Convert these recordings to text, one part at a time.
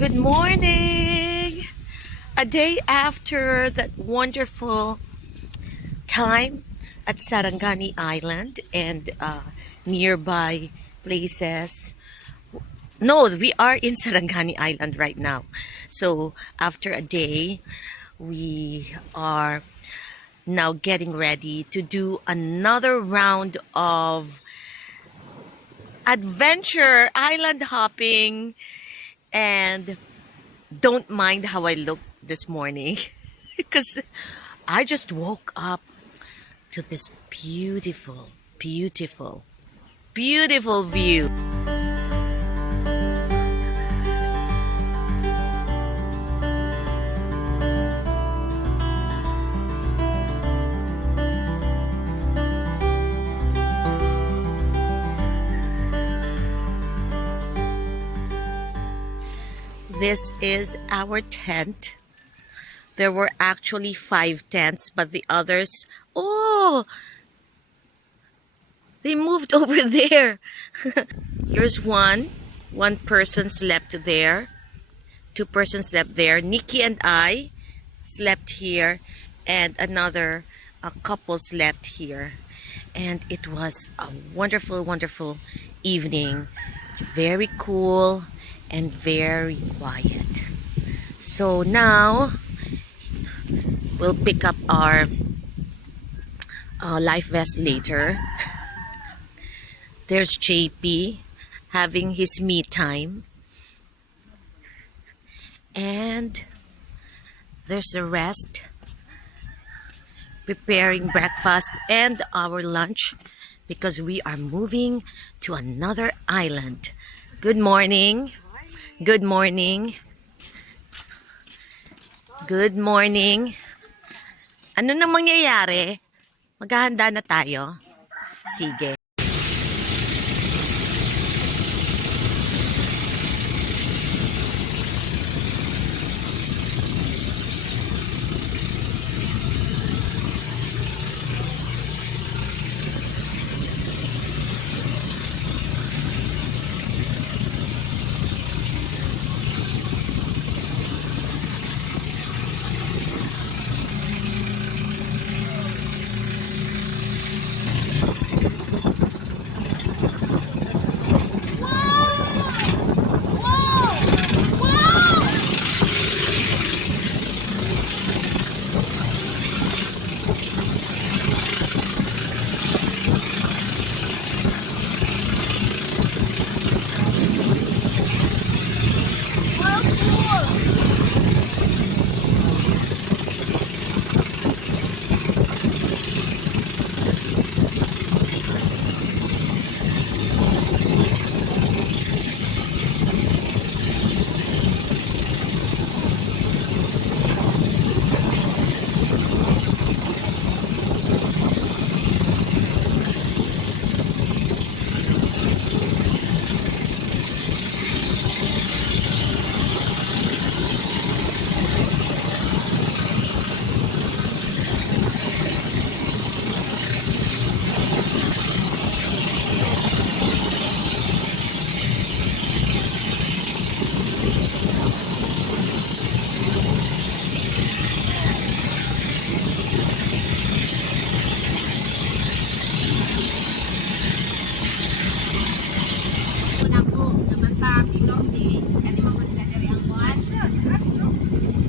Good morning! A day after that wonderful time at Sarangani Island and nearby places. No, we are in Sarangani Island right now. So after a day, we are now getting ready to do another round of adventure island hopping. And don't mind how I look this morning because I just woke up to this beautiful, beautiful, beautiful view. This is our tent. There were actually 5 tents, but the others, oh, they moved over there. Here's one. One person slept there. 2 persons slept there. Nikki and I slept here, and another couple slept here. And it was a wonderful, wonderful evening. Very cool and very quiet. So now we'll pick up our life vest later. There's JP having his me time, and there's the rest preparing breakfast and our lunch because we are moving to another island. Good morning. Good morning. Good morning. Ano na mangyayari? Maghahanda na tayo? Sige.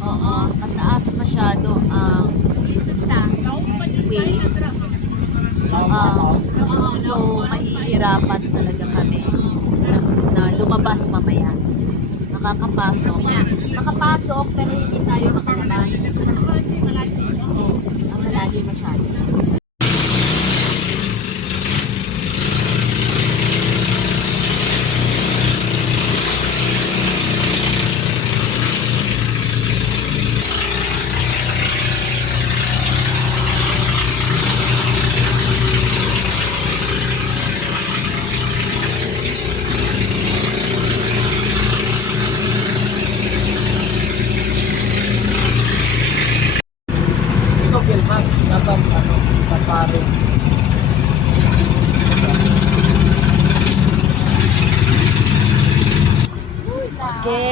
Oo, mataas masyado ang waves. So, mahihirapan talaga kami na lumabas mamaya. Makapasok, pero hindi tayo makalabas. Ang malalim masyado.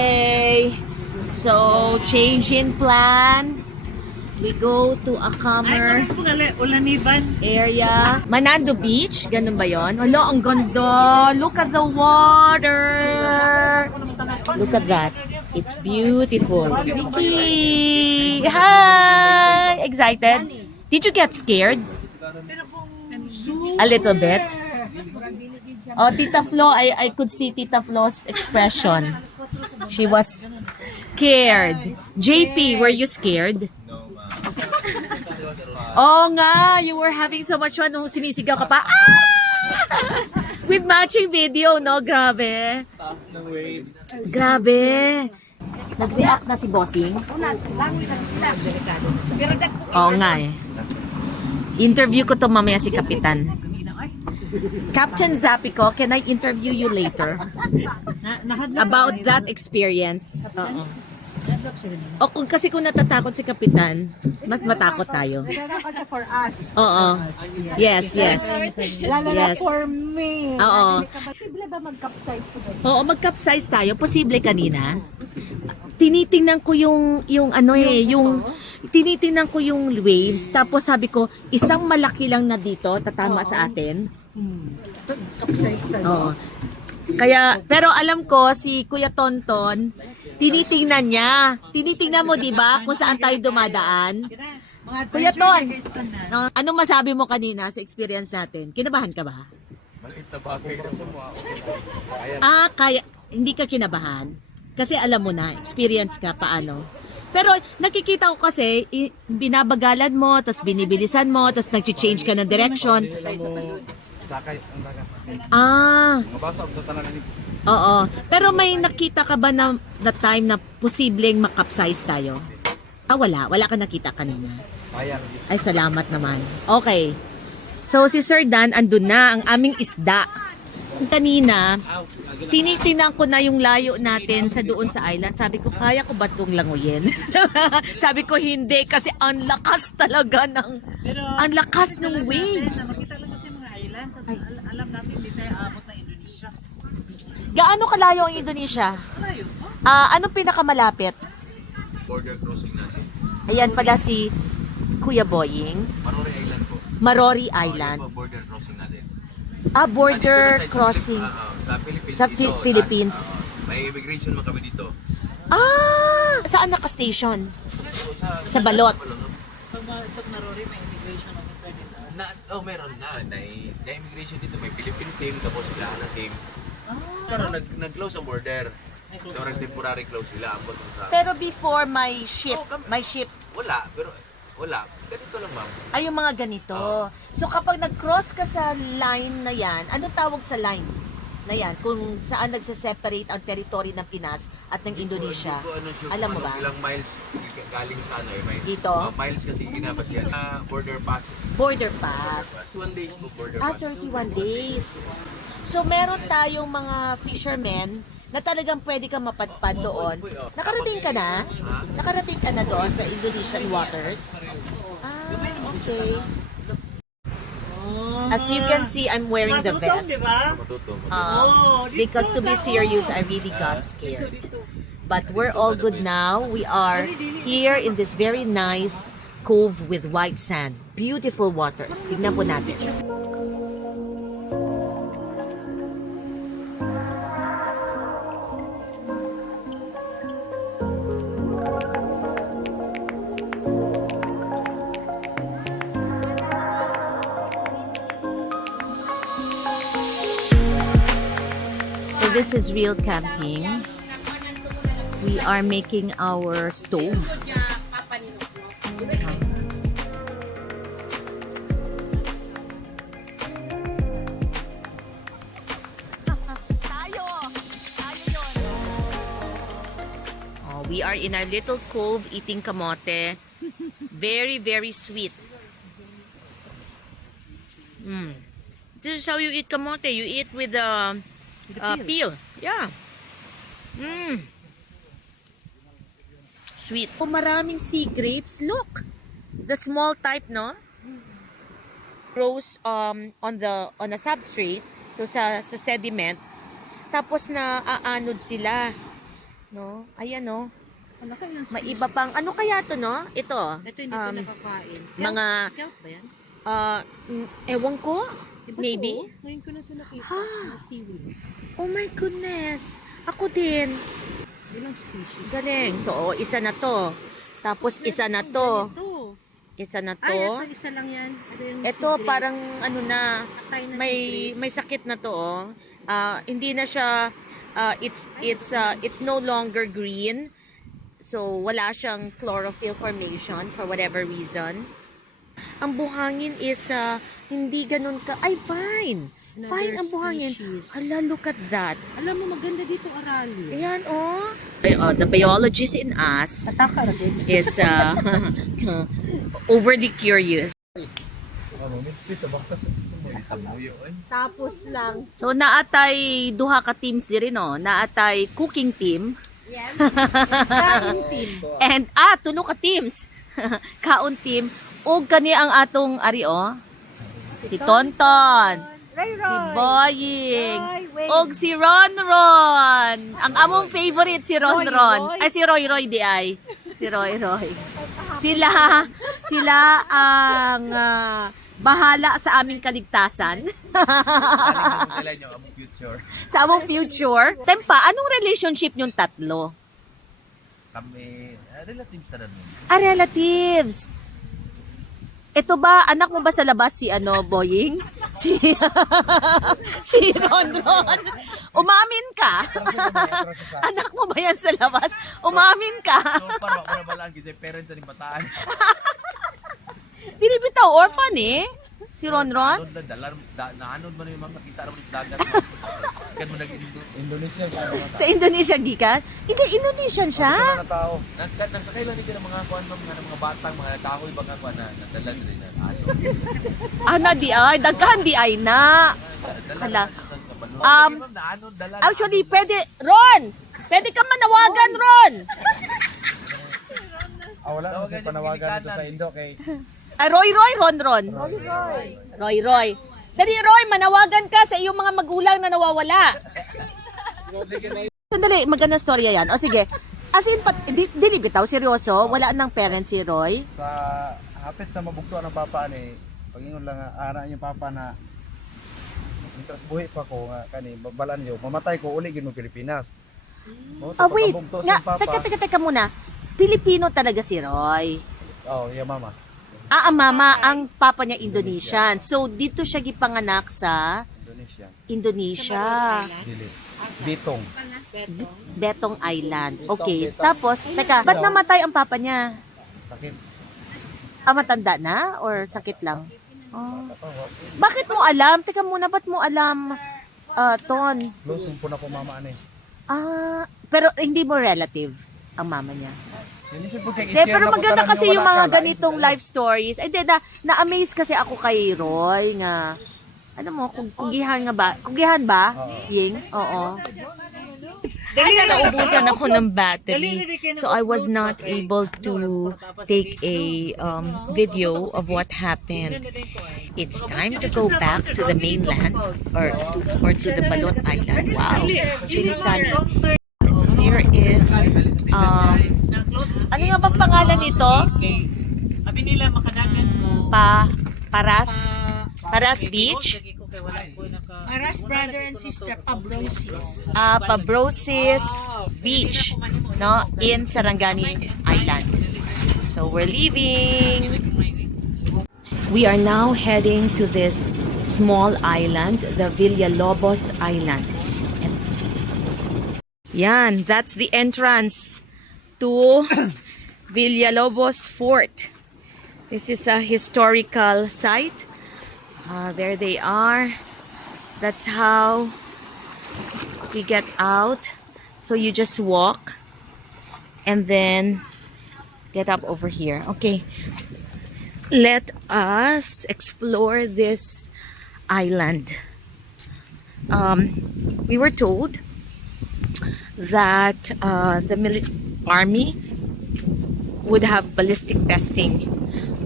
Okay. So, change in plan. We go to a calmer area. Manando Beach, ganun ba yon? Wala, ang ganda. Look at the water. Look at that. It's beautiful. Vicky! Hi! Excited? Did you get scared? A little bit? Oh, Tita Flo, I could see Tita Flo's expression. She was scared. JP, were you scared? Oh nga, you were having so much fun nung sinisigaw ka pa. Ah! With matching video, no? Grabe. Grabe. Nag-react na si Bossing? Oo nga eh. Interview ko to mamaya si Kapitan. Captain Zapico, can I interview you later? About that experience. Oo. O kung natatakot si Kapitan, mas matakot tayo. For us. Oo. Yes, yes. Lalo na Yes. for me. Oo. Posible ba mag-capsize to ba? Oo, mag-capsize tayo. Posible kanina. Tinitingnan ko yung tinitingnan ko yung waves. Tapos sabi ko, isang malaki lang na dito, tatama sa atin. Capsize tayo. Oo. Kaya, pero alam ko, si Kuya Tonton, tinitingnan niya. Tinitingnan mo, di ba, kung saan tayo dumadaan. Kuya Ton, no, anong masabi mo kanina sa experience natin? Kinabahan ka ba? Maliit na bagay na sa mga. Kaya, hindi ka kinabahan. Kasi alam mo na, experience ka, paano. Pero nakikita ko kasi, binabagalan mo, tapos binibilisan mo, tapos nag-change ka ng direction. Sakay ang dagat. Mga basa ang tatanan ni. Oo. Pero may nakita ka ba na time na posibleng makapsize tayo? Wala. Wala ka nakita kanina. Ayan. Ay, salamat naman. Okay. So, si Sir Dan, andun na ang aming isda. Kanina, tinitingnan ko na yung layo natin sa doon sa island. Sabi ko, kaya ko ba itong languyin? Sabi ko, hindi. Kasi ang lakas talaga ng... Ang lakas ng waves. Nakita lang kasi mga islands. Alam natin, hindi tayo abot ng Indonesia. Gaano kalayo ang Indonesia? Malayo. Anong pinakamalapit? Border crossing natin. Ayan pala si Kuya Boying. Marori Island po. Marori Island. Po, border crossing natin. Border Dito na tayo crossing. sa Philippines. Sa dito, Philippines. may immigration mo kami dito. Saan naka-station? So, Sa Balot. Pag narori, may immigration officer dito. Meron na. Na immigration dito. May Philippine team, tapos Ilocano team. Pero nag-close ang border. Pero temporary close sila. Abot sa... Pero before my ship, Wala. Pero wala. Ganito lang, ma'am. ay yung mga ganito. So kapag nag-cross ka sa line na yan, ano tawag sa line na yan? Kung saan nagse-separate ang territory ng Pinas at ng Indonesia. Hindi ko sure Alam mo kung ba? Ilang miles galing sa ano eh. May, Dito? miles kasi ginabas yan. Border pass. Border pass. 31 days po border pass. 31 days. So meron tayong mga fishermen na talagang pwede kang mapadpad doon. Nakarating ka na? Nakarating ka na doon sa Indonesian waters? Okay. As you can see, I'm wearing the vest. Because to be serious, I really got scared. But we're all good now. We are here in this very nice cove with white sand. Beautiful waters. Tignan po natin. So this is real camping. We are making our stove. We are in our little cove eating kamote. Very, very sweet. This is how you eat kamote. You eat with the peel. Yeah. Sweet. Oh, maraming sea grapes. Look. The small type, no? Grows on a substrate. So sa sediment. Tapos na aanod sila. No? Ayan, no? Ano kaya yung May iba pang, ano kaya to, no? Ito. Ito hindi ko nakakain. mga- Kelp ba yan? Ewan ko. Iba Maybe. to, oh. Ngayon ko na ito nakita. Na seaweed. Oh my goodness. Ako din. Ilang species? Galing. So, isa na to. Tapos, isa na to. Ito. Isa na Ay, to. ito isa lang yan. Ito yung Ito, sea grapes. parang, ano na, Patay na may sea grapes. may sakit na to, oh. Hindi na siya, it's no longer green. So, wala siyang chlorophyll formation for whatever reason. Ang buhangin is hindi ganun ka. Ay, fine. Fine ang buhangin. species. Hala, look at that. Alam mo, maganda dito arali. Ayan, oh. The biologist in us Ataka rin. is overly curious. Tapos lang. So, naatay duha ka teams diri, no? Naatay cooking team. Yes. And, tulo ka teams. Kaon team. O kani ang atong ari, oh. Si Tonton. Roy, Si Boying. Roy, wait. Og si Ron. Ang among favorite si Ron. Roy. Ay, si Roy di ay. Si Roy. Sila ang bahala sa aming kaligtasan. Kailan yung among future. Sa among future. Tempa, anong relationship yung tatlo? Kami, relatives na nun. Relatives. Ito ba, anak mo ba sa labas si Boying? Si Ron. Umamin ka? Anak mo ba yan sa labas? Umamin ka? So, parang ako nabalaan kasi parents na rin bataan. Dili bitaw orphan eh. Si Ron. Naanod na, naanod mo na yung mga kita naman yung dagat. Kan mo nag-Indonesia. Sa Indonesia gikan? Hindi, Indonesian siya. Nagsakay lang dito ng mga kuan mga batang, mga nagkahoy ba nga kuan na nadala nila na. Ana di ay, daghan di ay na. Hala. Actually, pwede, Ron! Pwede ka manawagan, Ron! Wala na kasi panawagan ito sa Indo kay Roy, Ron. Roy. Dali, Roy, manawagan ka sa iyong mga magulang na nawawala. Sandali, magandang storya yan. O sige, as in, dili bitaw, seryoso, wala nang parents si Roy. sa hapit na mabugto ng papa ni pagingon lang ara yung papa na intras buhi pa ko nga kani babalan yo mamatay ko uli gid mo Pilipinas. Wait, Mabugto nga, sa papa. teka muna. Pilipino talaga si Roy. Oh, yeah mama. Ang mama, ang papa niya Indonesian. So, dito siya gipanganak sa Indonesia. Indonesia. Dili. Bitong. Betong Island. Okay. Tapos, teka, ba't namatay ang papa niya? Sakit. Matanda na? Or sakit lang? Oh. Bakit mo alam? Teka muna, ba't mo alam, Ton? Close po na ko mama ani. Pero hindi mo relative ang mama niya. Inisip ko kay Pero maganda kasi yung mga ganitong life stories. Ay, na-amaze kasi ako kay Roy nga. Ano mo, kugihan ba? Ying? Oo. Naubusan ako ng battery. So I was not able to take a video of what happened. It's time to go back to the mainland or to the Balot Island. Wow, it's really sunny. There is ano nga bang pangalan nito? Sabi nila makadagan mo. Paras Beach. Paras brother and sister Pabrosis. Pabrosis Beach, no, in Sarangani Island. So we're leaving. We are now heading to this small island, the Villalobos Island. And yan, that's the entrance to Villalobos Fort. This is a historical site. There they are. That's how we get out. So you just walk and then get up over here. Okay, let us explore this island. We were told that the army would have ballistic testing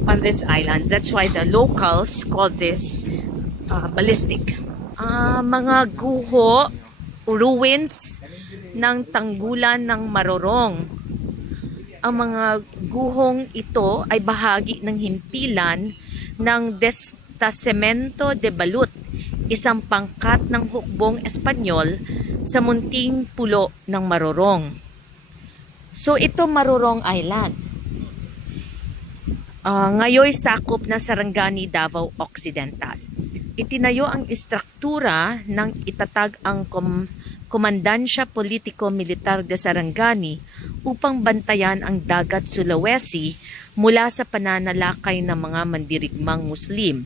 on this island. That's why the locals call this ballistic. Mga guho, ruins ng tanggulan ng Marorong. Ang mga guhong ito ay bahagi ng himpilan ng Destacamento de Balut, isang pangkat ng hukbong Espanyol sa munting pulo ng Marorong. So ito Marorong Island. Ngayon sakop na Sarangani, Davao Occidental. Itinayo ang istruktura ng itatag ang Komandansya Politiko-Militar de Sarangani upang bantayan ang dagat Sulawesi mula sa pananalakay ng mga mandirigmang Muslim.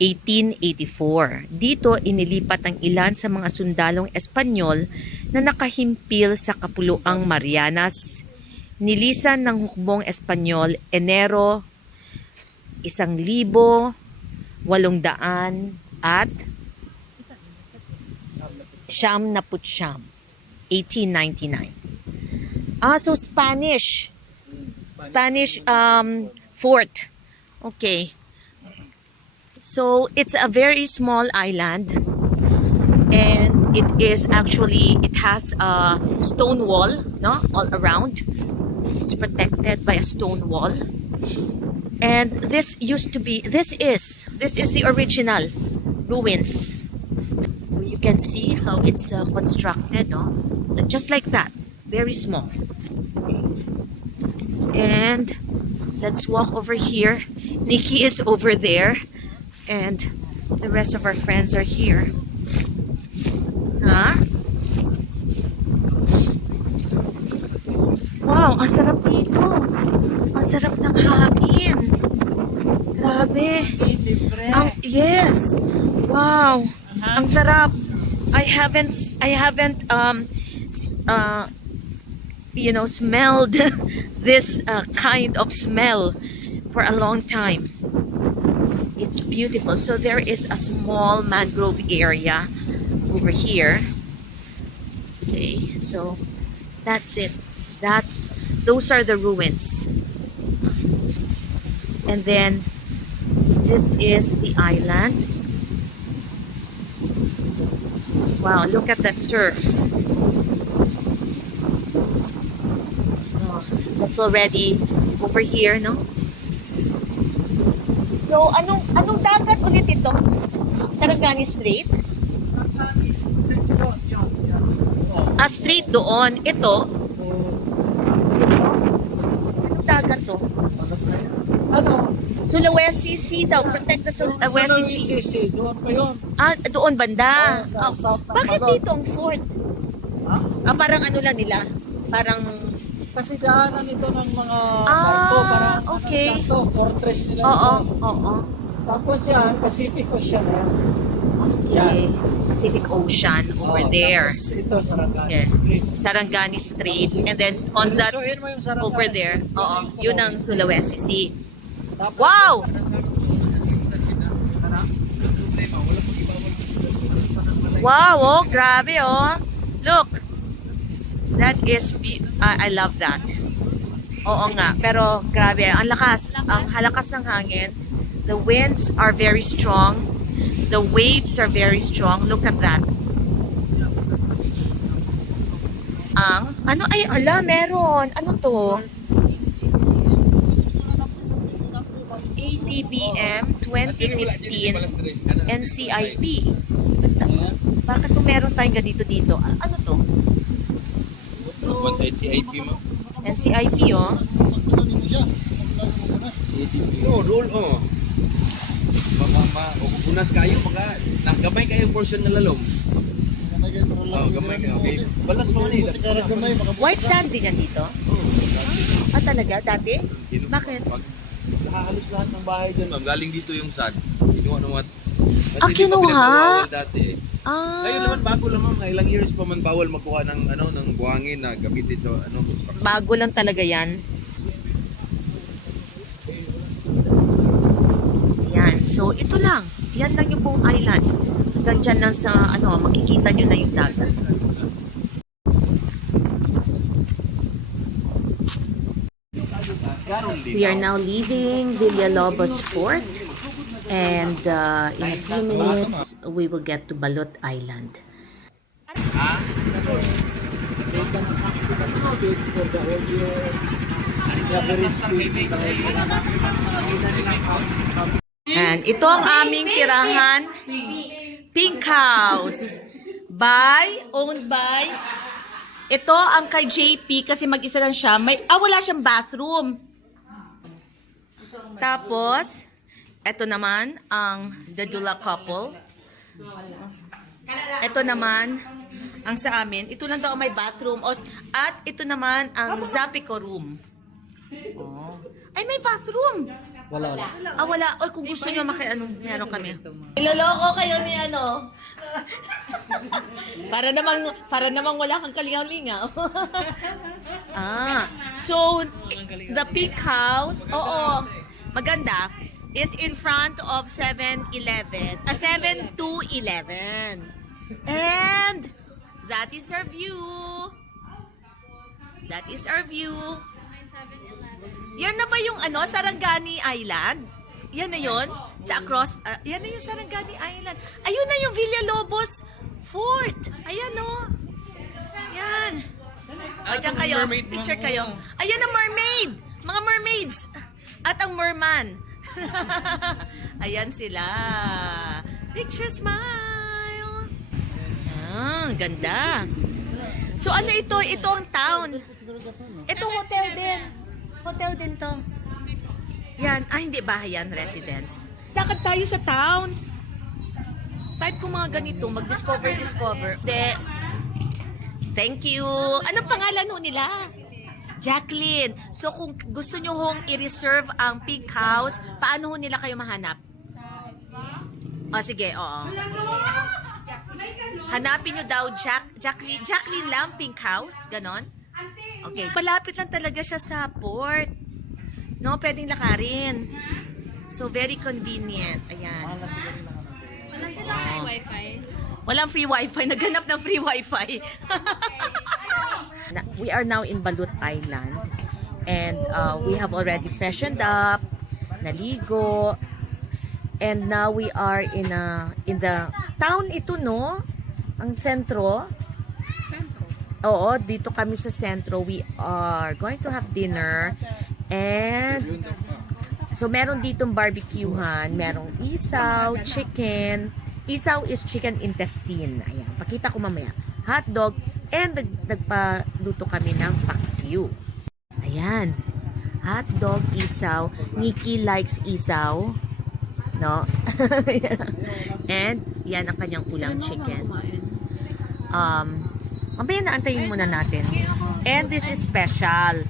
1884. Dito inilipat ang ilan sa mga sundalong Espanyol na nakahimpil sa Kapuluang Marianas. Nilisan ng hukbong Espanyol Enero 1899. So Spanish fort. Okay. So it's a very small island, and it has a stone wall, no, all around. It's protected by a stone wall. And this is the original ruins. So you can see how it's constructed, no? Just like that, very small. Okay. And let's walk over here. Nikki is over there, and the rest of our friends are here. Huh? Wow, ang sarap dito. Ang sarap ng hangin. Grabe. Yes. Wow. Ang sarap. I haven't smelled this kind of smell for a long time. It's beautiful. So there is a small mangrove area over here. Okay, so that's it. Those are the ruins. And then this is the island. Wow, look at that surf. Oh, that's already over here, no? So anong dagat ulit ito? Sarangani Strait? Strait doon. Ito dagat to. Ano? Sulawesi Sea daw. Protect the Sulawesi Sea. Doon pa yun. Doon banda. Sa south ng Bakit Bagot. dito ang fort? Ha? Parang ano lang nila? Parang... Kasi daanan ito ng mga Ah, barko. Parang okay. fortress nila Oo, ito. oo. Tapos yan, Pacific Ocean yan. Okay. Pacific Ocean over there. Tapos ito, Sarangani Yeah. Street. Sarangani Strait. And then on that So, yun mo yung Sarangani over there, Street, oo, yung yun ang Sulawesi Sea. Tapos, Wow! Wow, oh, grabe, oh. Look. That is, I love that. Oo nga, pero grabe, ang halakas ng hangin. The winds are very strong. The waves are very strong. Look at that. Meron. Ano to? ATBM 2015 NCIP. Bakit kung meron tayong ganito dito? Ano to? One side CIP mo. NCIP, oh. Roll, oh. Unas kayo, gamay kayo portion na lalom. Gamay kayo. Okay. Balas mo ni. White sand din yan dito? Talaga? Dati? Bakit? Halos lahat ng bahay dyan, ma'am. Galing dito yung sand. Kinuha ng Kasi kinuha? Dati eh. Ngayon naman bago lang ma'am, ilang years pa man bawal makuha ng ng buhangin na gamitin sa construction. Bago lang talaga yan. Yan. So, ito lang. Yan lang yung buong island. Hanggang dyan lang sa, makikita nyo na yung dagat. We are now leaving Villalobos Fort. And in a few minutes, we will get to Balut Island. ka ng access speed for the audio. Average speed. And ito ang aming tirahan. Pink House. Owned by. Ito ang kay JP kasi mag-isa lang siya. Wala siyang bathroom. Tapos, ito naman ang the Dula couple. Ito naman ang sa amin. Ito lang daw may bathroom. At ito naman ang Zapico room. Oh. Ay, may bathroom. Wala. Wala. Oy, kung gusto nyo meron kami. Iloloko kayo ni ano. para namang wala kang kalingaw-lingaw. So, the Pink House, maganda, is in front of 7-Eleven. 7-11. And, that is our view. That is our view. Yan na ba yung Sarangani Island? Yan na yun? Yan na yung Sarangani Island. Ayun na yung Villalobos Fort. Ayan o. Yan. Diyan kayo. Picture kayo. Ayan ang mermaid. Mga mermaids. At ang merman. Ayan sila. Picture smile. Ganda. So ano ito? Ito ang town. Ito hotel din. Hotel din to. Yan. Hindi bahay yan. Residence. Lakad tayo sa town. Type ko mga ganito. Mag-discover. Hindi. Thank you. Anong pangalan ho nila? Jacqueline. So kung gusto nyo hong i-reserve ang Pink House, paano ho nila kayo mahanap? Sige. Oo. Hanapin nyo daw Jacqueline. Jacqueline lang, Pink House. Ganon. Okay. Palapit lang talaga siya sa port. No, pwedeng lakarin. So, very convenient. Ayan. Wala silang free wifi. Walang free wifi. Naghanap ng free wifi. We are now in Balut Island. And we have already freshened up. Naligo. And now we are in the town ito, no? Ang sentro. Oo, dito kami sa sentro. We are going to have dinner. And so meron ditong barbecuehan, merong isaw, chicken. Isaw is chicken intestine. Ayan, pakita ko mamaya. Hotdog and nagpaluto kami ng paksiw. Ayan. Hotdog, isaw. Nikki likes isaw. No? And yan ang kanyang ulang chicken. Mamaya na antayin muna natin. And this is special.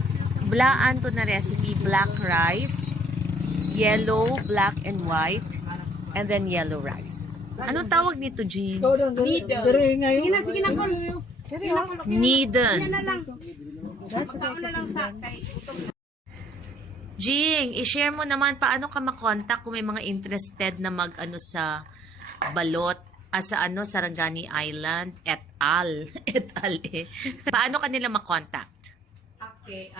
Blaan to na recipe. Black rice, yellow, black and white, and then yellow rice. Anong tawag nito, Jean? Sige na. Needle. Jing, i-share mo naman paano ka makontak kung may mga interested na sa balot sa Sarangani Island et al. Paano kanila makontak? Okay,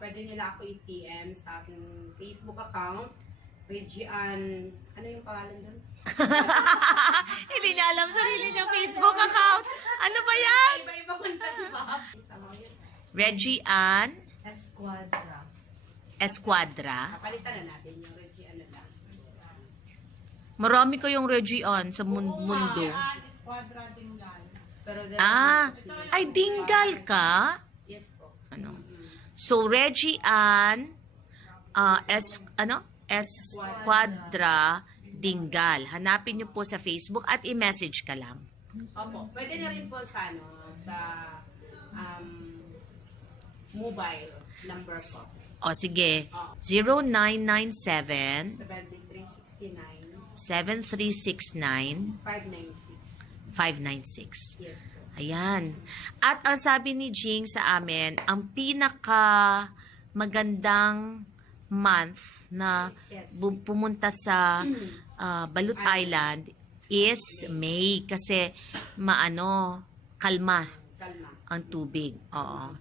pwede nila ako i-PM sa aking Facebook account, Regian, ano yung pangalan doon? Hindi niya alam sarili niyang Facebook account. Ano ba yan? Iba-iba man kasi ba? Reggie Ann Esquadra. Esquadra. Kapalitan na natin yung Regian na lang. Marami kayong Reggie Ann sa mundo. Esquadra Dingal. Pero Ay Dingal ka? yes po. So Reggie Ann Esquadra Dingal. Hanapin niyo po sa Facebook at i-message ka lang. Opo, pwede na rin po sa mobile number po. Sige. 0997 7369 7369 596. 596. Yes po. Ayan. At ang sabi ni Jing sa amin, ang pinaka magandang month na pumunta sa Balut Island is May kasi kalma ang tubig. Oo.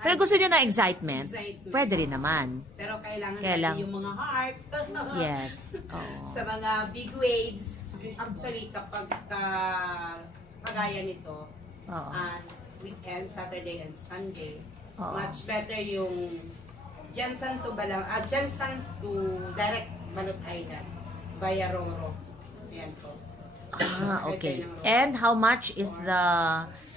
Pero gusto niyo na excitement? Pwede rin naman. Pero kailangan Kailang- natin yung mga heart. Yes. Oo. Sa mga big waves. Actually, kapag kagaya nito, Oo. weekend, Saturday and Sunday. Oo. Much better yung Jensen to direct Balot Island via Roro. Ayan po. Okay. And how much is the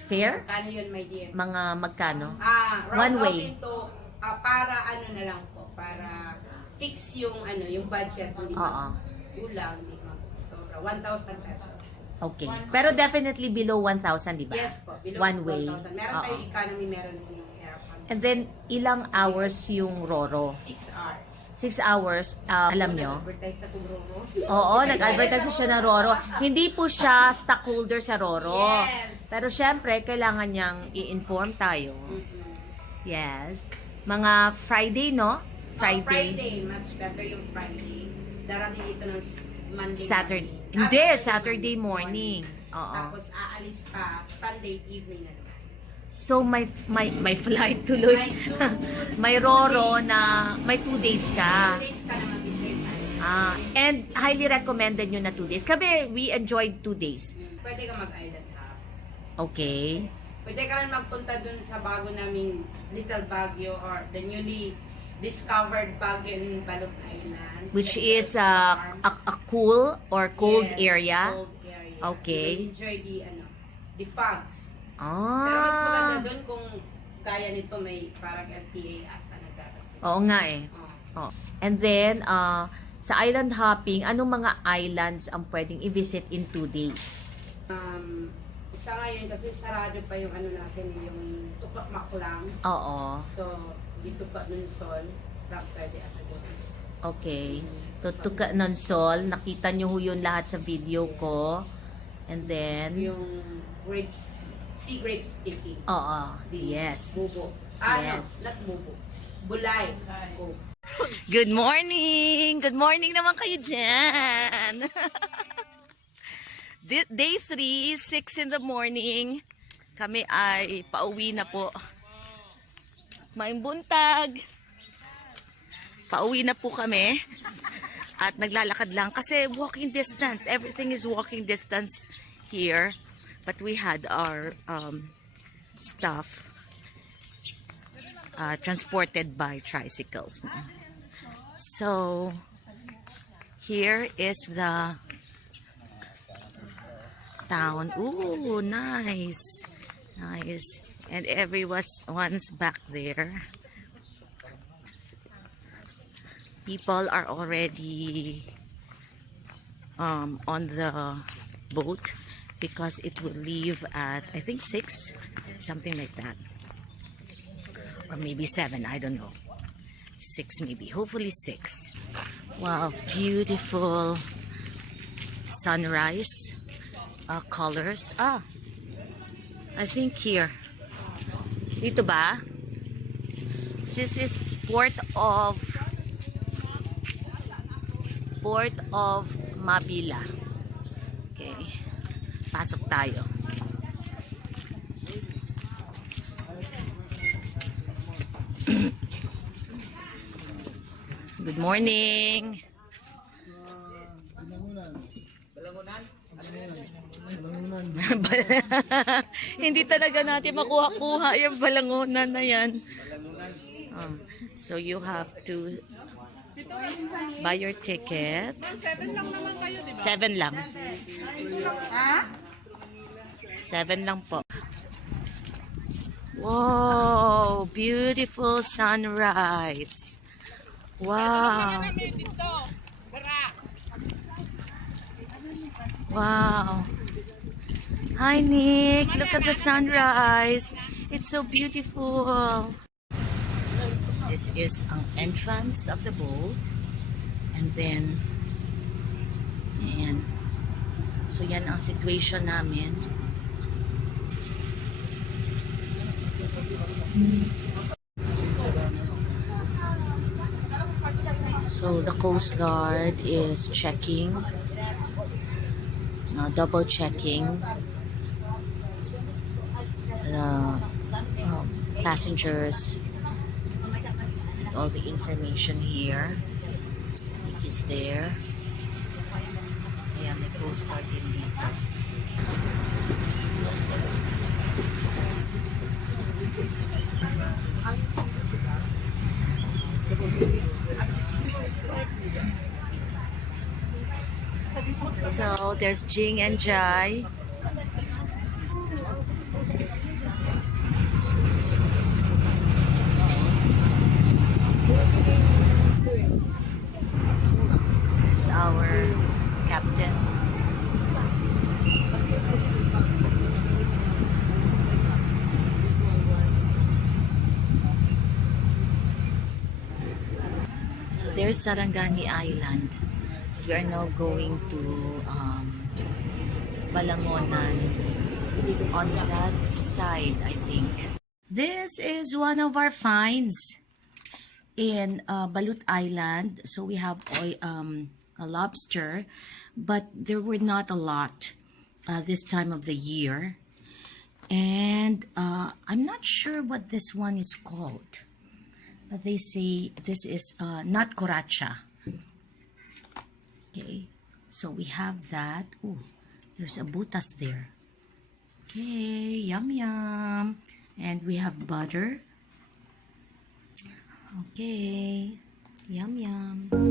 fare? Kano yun, my dear? Mga magkano? Round One way. off ito, para ano na lang po, para fix yung yung budget, hindi Oo. kulang, hindi sobra. 1,000 pesos. Okay. Pero definitely below 1,000, di ba? Yes po, below One way. 1,000. Meron Oo. tayong economy, meron yung aircon. And then, ilang hours yung Roro? 6 hours. 6 hours, alam nyo? Nag-advertise na kung Roro. Oo, nag-advertise siya ng Roro. Hindi po siya stockholder sa Roro. Yes. Pero syempre, kailangan niyang i-inform tayo. Mm-mm. Yes. Mga Friday, no? Friday, much better yung Friday. Darating dito ng Monday Saturday. morning. Hindi, Saturday morning. Oo. Tapos aalis pa Sunday evening na naman. So, may flight tuloy. May two- May Roro na may 2 days 2 ka. days ka naman dito sa And highly recommended nyo na 2 days. Kami, we enjoyed 2 days. Pwede ka mag-island hop. Okay. Pwede ka rin magpunta dun sa bago naming Little Baguio or the newly discovered Baguio in Balot Island. Which Like is farm. a cool or cold Yes, area. Cold area. Okay. You will enjoy the fogs. Pero mas maganda Ah. dun kung gaya nito may parang LTA at nagdadating. Oo nga eh. Oh. And then, sa island hopping, anong mga islands ang pwedeng i-visit in 2 days? Isa ngayon kasi sarado pa yung natin, yung Tukak Maklang. Oo. So, dito ka nun sol, lang pwede at doon. Okay. So, Tuka Nansol, nakita nyo ho yun lahat sa video ko. And then, Yung grapes, sea grapes picking. oo. The Yes. Bubo. Yes. Not bubo. Bulay. Oh. Good morning! Good morning naman kayo dyan! Day 3, 6 in the morning. Kami ay pauwi na po. Maing buntag. Pauwi na po kami. At naglalakad lang kasi walking distance. Everything is walking distance here. But we had our stuff transported by tricycles. So, here is the town. Ooh, nice. Nice. And everyone's back there. People are already on the boat because it will leave at, I think, 6, something like that. Or maybe 7, I don't know. 6 maybe, hopefully 6. Wow, beautiful sunrise colors. I think here. Dito ba? This is Port of Mabila. Okay. Pasok tayo. Good morning. Hindi talaga natin makuha-kuha yung balangunan na yan. So you have to buy your ticket. 7 lang. 7 lang po. Wow, beautiful sunrise. Wow. Wow. Hi, Nick. Look at the sunrise. It's so beautiful. This is ang entrance of the boat. And then, ayan. So, yan ang situation namin. So, the Coast Guard is checking. Double checking the passengers and all the information here. Nick is there. Ayan, may Coast Guard din dito. So there's Jing and Jai. There's our captain. So there's Sarangani Island. We are now going to Balangonan on that side, I think. This is one of our finds in Balut Island. So we have a lobster, but there were not a lot this time of the year. And I'm not sure what this one is called, but they say this is not coracha. Okay, so we have that. Oh, there's a butas there. Okay, yum yum. And we have butter. Okay, yum yum.